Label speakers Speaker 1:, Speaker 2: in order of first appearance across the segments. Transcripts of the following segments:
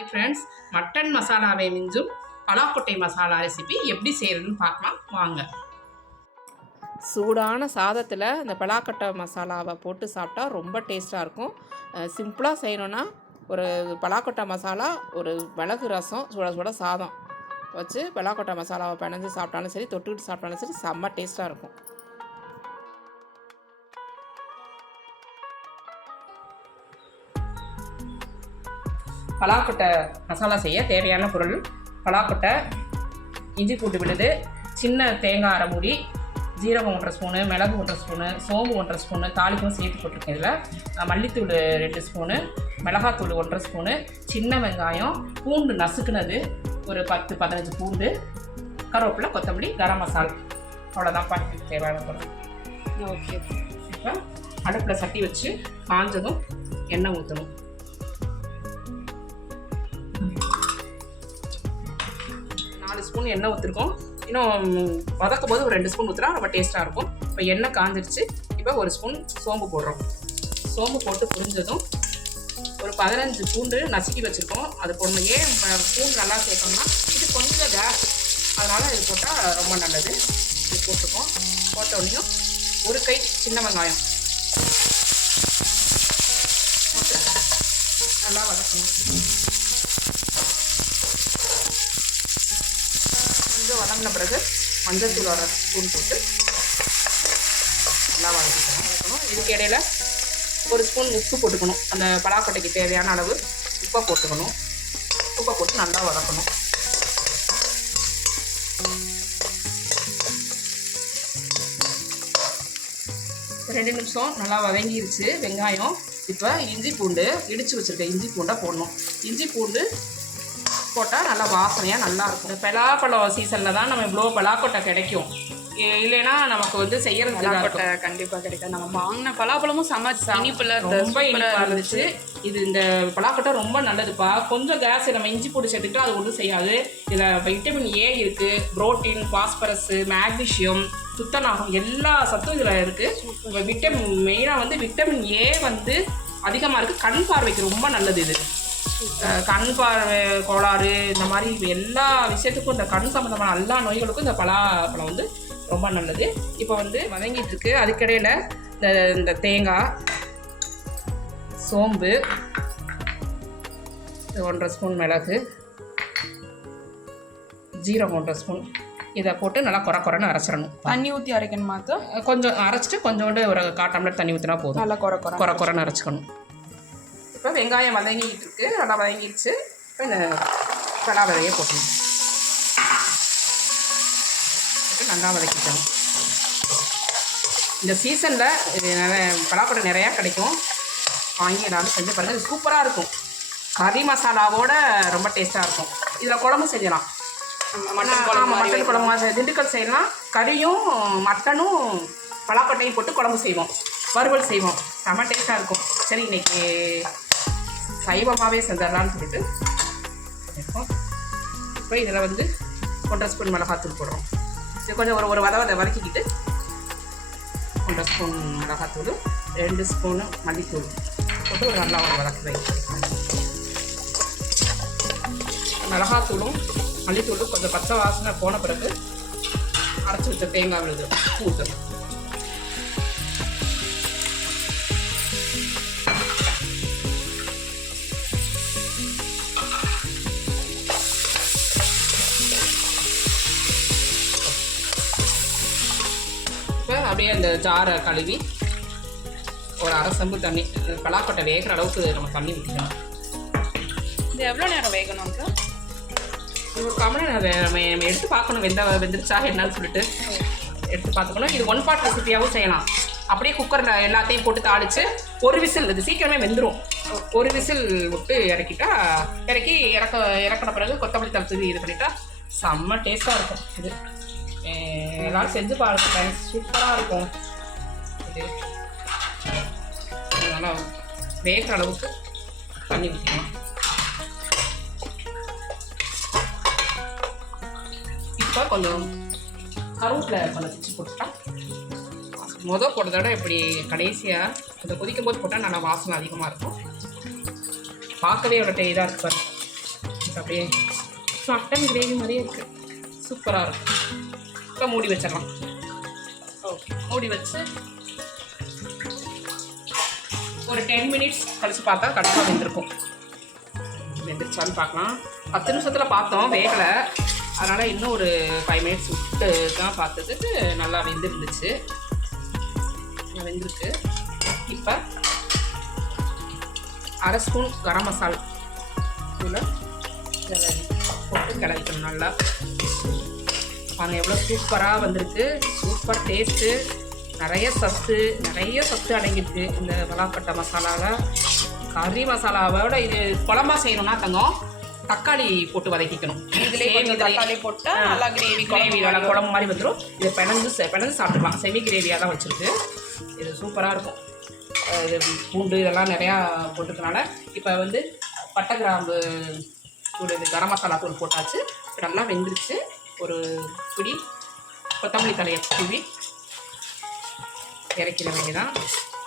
Speaker 1: Hi friends mutton மசாலாவை மிஞ்சும் பலாக்கொட்டை masala recipe எப்படி செய்கிறதுன்னு பார்க்கலாம். வாங்க. சூடான சாதத்தில் இந்த பலாக்கொட்டை மசாலாவை போட்டு சாப்பிட்டா ரொம்ப டேஸ்ட்டாக இருக்கும். சிம்பிளாக செய்யணுன்னா ஒரு பலாக்கொட்டை மசாலா ஒரு மிளகு ரசம் சுட சுட சாதம் வச்சு பலாக்கொட்டை மசாலாவை பிணைஞ்சு சாப்பிட்டாலும் சரி தொட்டுக்கிட்டு சாப்பிட்டாலும் சரி செம்ம டேஸ்ட்டாக இருக்கும். பலாக்கொட்டை மசாலா செய்ய தேவையான பொருள் பலாக்கொட்டை இஞ்சி பூண்டு விழுது சின்ன தேங்காய் அரை மூடி ஜீரகம் ஒன்றரை ஸ்பூனு மிளகு ஒன்றரை ஸ்பூனு சோம்பு ஒன்றரை ஸ்பூனு தாளிப்பும் சேர்த்து போட்டிருக்கேன் இதில். மல்லித்தூள் ரெண்டு ஸ்பூனு மிளகாத்தூள் ஒன்றரை ஸ்பூனு சின்ன வெங்காயம் பூண்டு நசுக்குனது ஒரு பத்து பதினஞ்சு பூண்டு கருவேப்பிலை கொத்தமல்லி கரம் மசாலா. அவ்வளோதான் பாட்டு தேவையான பொருள்.
Speaker 2: ஓகே.
Speaker 1: இப்போ அடுப்பில் சட்டி வச்சு காஞ்சதும் எண்ணெய் ஊற்றணும். நாலு ஸ்பூன் எண்ணெய் ஊற்றிருக்கோம் இன்னும் வதக்கும் போது ஒரு ரெண்டு ஸ்பூன் ஊற்றினா ரொம்ப டேஸ்ட்டாக இருக்கும். இப்போ எண்ணெய் காஞ்சிருச்சு. இப்போ ஒரு ஸ்பூன் சோம்பு போடுறோம். சோம்பு போட்டு புரிஞ்சதும் ஒரு பதினஞ்சு பூண்டு நசுக்கி வச்சுருக்கோம். அது போடணும். ஏன் பூண்டு நல்லா சேர்க்கணும்னா இது கொஞ்சம் கேஸ் அதனால் இது போட்டால் ரொம்ப நல்லது. இது போட்டுருக்கோம் போட்டோடனையும் ஒரு கை சின்ன வெங்காயம். நல்லா வதக்கணும். வதங்கின பிறகு மஞ்சள் தூள் வர ஸ்பூன் போட்டு நல்லா வதக்கிக்கணும். வதக்கணும். இதுக்கு இடையில ஒரு ஸ்பூன் உப்பு போட்டுக்கணும். அந்த பலாக்கொட்டைக்கு தேவையான அளவு உப்பை போட்டுக்கணும். உப்பை போட்டு நல்லா வதக்கணும். ரெண்டு நிமிஷம் நல்லா வதங்கிருச்சு வெங்காயம். இப்போ இஞ்சி பூண்டு இடித்து வச்சுருக்க இஞ்சி பூண்டை போடணும். இஞ்சி பூண்டு போட்டால் நல்லா வாசனையாக நல்லா இருக்கும். இந்த பலாப்பழம் சீசனில் தான் நம்ம இவ்வளோ பலாக்கொட்டை கிடைக்கும். இல்லைன்னா நமக்கு வந்து இருக்கும்.
Speaker 2: பலாக்கொட்டை கண்டிப்பா கிடைக்கும் நம்ம வாங்கின பலாப்பழமும் செம்ம இனிப்புல
Speaker 1: ரொம்ப இனிப்பாக இருந்துச்சு. இது இந்த பலாக்கொட்டை ரொம்ப நல்லதுப்பா. கொஞ்சம் கேஸ் நம்ம இஞ்சி சேர்த்துக்கிட்டா அது ஒன்றும் செய்யாது. இதில் விட்டமின் ஏ இருக்குது புரோட்டீன் பாஸ்பரஸ் மேக்னீஷியம் துத்தநாகம் எல்லா சத்தும் இதில் இருக்குது விட்டமின் மெயினாக வந்து விட்டமின் ஏ வந்து அதிகமாக இருக்குது கண் பார்வைக்கு ரொம்ப நல்லது இது. கண் பார்வை கோளாறு இந்த மாதிரி எல்லா விஷயத்துக்கும் இந்த கண் சம்மந்தமான எல்லா நோய்களுக்கும் இந்த பலாப்பழம் வந்து ரொம்ப நல்லது. இப்போ வந்து வதங்கிட்டு இருக்கு. அதுக்கிடையில் இந்த இந்த தேங்காய் சோம்பு ஒன்றரை ஸ்பூன் மிளகு ஜீரகம் ஒன்றரை ஸ்பூன். இதை போட்டு நல்லா குறை குறைன்னு அரைச்சிடணும்.
Speaker 2: தண்ணி ஊத்தி அரைக்கணுமா?
Speaker 1: கொஞ்சம் அரைச்சிட்டு கொஞ்சோண்டு ஒரு கால் டம்ளர் தண்ணி ஊற்றினா போதும்.
Speaker 2: நல்லா குறை குறை
Speaker 1: குறை குறைன்னு அரைச்சிக்கணும். இப்போ வெங்காயம் வதங்கிட்டு இருக்கு நல்லா வதங்கிடுச்சு இப்போ இந்த பலா விதையை போட்டணும் போட்டு நல்லா வதக்கிக்கணும். இந்த சீசனில் இது நிறைய பலாப்பழம் நிறையா கிடைக்கும். வாங்கி எல்லாரும் செஞ்சு பாருங்கள் சூப்பராக இருக்கும். கறி மசாலாவோட ரொம்ப டேஸ்ட்டாக இருக்கும். இதில் குழம்பு செஞ்சலாம்.
Speaker 2: மட்டன் குழம்பு
Speaker 1: திண்டுக்கல் செய்யலாம். கறியும் மட்டனும் பலாக்கொட்டையும் போட்டு குழம்பு செய்வோம். வறுவல் செய்வோம். செம்ம டேஸ்ட்டாக இருக்கும். சரி இன்னைக்கு சைவமாகவே செஞ்சிடலான்னு சொல்லிட்டு இருக்கோம் இப்போ இதில் வந்து ஒன்றரை ஸ்பூன் மிளகாத்தூள் போடுறோம். இது கொஞ்சம் ஒரு ஒரு வத வதக்கிக்கிட்டு ஒன்றரை ஸ்பூன் மிளகாத்தூள் ரெண்டு ஸ்பூனு மல்லித்தூள் போட்டு ஒரு நல்லா ஒரு வதக்கி வைக்கணும் மிளகாத்தூளும் மல்லித்தூளும் கொஞ்சம் பச்சை வாசனை போன பிறகு அரைச்சி வச்ச தேங்காய் விழுது ஊற்று அப்படியே அந்த ஜாரை கழுவி ஒரு அரை செம்பு தண்ணி பலாக்கொட்டை வேகிற அளவுக்கு நம்ம தண்ணி ஊற்றிக்கணும்
Speaker 2: இது எவ்வளவு நேரம் வேகணும்?
Speaker 1: ஒரு கமலை நம்ம நம்ம எடுத்து பார்க்கணும் வெந்த வெந்துருச்சா என்னன்னு சொல்லிட்டு. எடுத்து பார்த்துக்கணும். இது ஒன் பார்ட் ரெசிபியாகவும் செய்யலாம். அப்படியே குக்கரில் எல்லாத்தையும் போட்டு தாளித்து ஒரு விசில் இது சீக்கிரமே வெந்துடும் ஒரு விசில் விட்டு இறக்கிட்டா இறக்கி இறக்க இறக்கின பிறகு கொத்தமல்லி தூவி இது பண்ணிட்டா செம்ம டேஸ்ட்டாக இருக்கும் இது. எல்லாரும் செஞ்சு பாருங்க ஃப்ரெண்ட்ஸ் சூப்பராக இருக்கும். இது. நல்லா வேகிற அளவுக்கு தண்ணி ஊற்றிக்கணும் இப்போ கொஞ்சம் கருவேப்பிலை கொஞ்சம் பிச்சு போட்டுட்டா மொதல் போட்டதை இப்படி கடைசியாக கொஞ்சம் கொதிக்கும் போது போட்டால் நல்லா வாசனை அதிகமாக இருக்கும். பார்க்கவே ஒரு இதாக இருப்பார் பாரு அப்படியே மட்டன் கிரேவி மாதிரியே இருக்குது சூப்பராக இருக்கும். இப்போ மூடி வச்சிடலாம். ஓகே மூடி வச்சு ஒரு டென் மினிட்ஸ் கழிச்சு பார்த்தா கண்டிப்பாக வெந்திருக்கும். வெந்துருச்சான்னு பார்க்கலாம். பத்து நிமிஷத்தில் பார்த்தோம் வேகலை. அதனால் இன்னும் ஒரு ஃபைவ் மினிட்ஸ் விட்டு தான் பார்த்ததுக்கு நல்லா வெந்திருந்துச்சு. வெந்திருக்கு. இப்போ அரை ஸ்பூன் கரம் மசாலா. இதில் போட்டு கிளறிக்கணும் நல்லா. பாருங்க எவ்வளோ சூப்பராக வந்திருக்கு. சூப்பர் டேஸ்ட்டு நிறைய சத்து நிறைய சத்து அடங்கியிருக்கு இந்த வலாக்கட்டை மசாலாவில் கறி மசாலாவோட இது குழம்பா செய்யணும்னா தங்கம் தக்காளி போட்டு வதக்கிக்கணும்.
Speaker 2: இதுலயே. தக்காளி போட்டா நல்லா கிரேவி
Speaker 1: கிரேவி நல்லா குழம்பு மாதிரி வந்துடும் இதை பிணைஞ்சு செ- பிணைஞ்சு சாப்பிட்டுக்கலாம். செமி கிரேவியாக தான் வச்சுருக்கு. இது சூப்பராக இருக்கும். இது பூண்டு இதெல்லாம் நிறையா போட்டுக்கனால இப்போ வந்து பட்டை கிராம்பு தூள் இது கரம் மசாலா தூள் போட்டாச்சு. நல்லா வெந்துருச்சு. ஒரு பிடி கொத்தமல்லி தலையை தூவி இறக்கிற வேண்டியதான்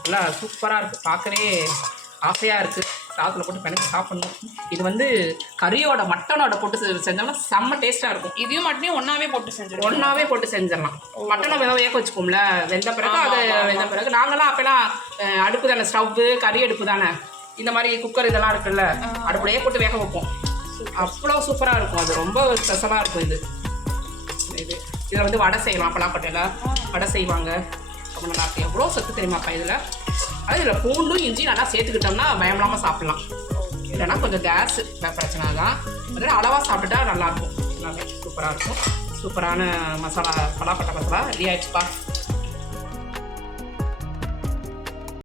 Speaker 1: நல்லா சூப்பராக இருக்குது பார்க்கவே ஆசையாக இருக்குது சாதத்தில் போட்டு பிணைச்சு சாப்பிட்ணும். இது வந்து கறியோட மட்டனோட போட்டு செஞ்சோம்னா செம்ம டேஸ்ட்டாக இருக்கும்.
Speaker 2: இதையும் மட்டும் ஒன்னாவே போட்டு செஞ்சிருவோம்.
Speaker 1: ஒன்றாவே போட்டு செஞ்சிடலாம். மட்டனை வேக வேக வச்சுக்கோம்ல வெந்த பிறகு அது வெந்த பிறகு நாங்களாம் அப்போலாம் அடுப்பு தானே ஸ்டவ்வு கறி அடுப்பு தானே. இந்த மாதிரி குக்கர் இதெல்லாம் இருக்குல்ல அடுப்புலையே போட்டு வேக வைப்போம். அவ்வளோ சூப்பராக இருக்கும். அது ரொம்ப ஸ்பெஷலாக இருக்கும் இது. இது. இதில் வந்து வடை செய்யலாம். பலாப்பட்டையில் வடை செய்வாங்க. ரொம்ப நல்லா இருக்கு எவ்வளோ சத்து தெரியுமாப்பா இதில்? அது இதில் பூண்டும் இஞ்சி நல்லா சேர்த்துக்கிட்டோம்னா பயமில்லாமல் சாப்பிட்லாம். இல்லைன்னா கொஞ்சம் கேஸ் பிரச்சனை தான். அதனால் அளவாக சாப்பிட்டுட்டா நல்லாயிருக்கும் எல்லாமே சூப்பராக இருக்கும். சூப்பரான மசாலா பலாப்பட்டை மசாலா ரெடி ஆயிடுச்சுப்பா.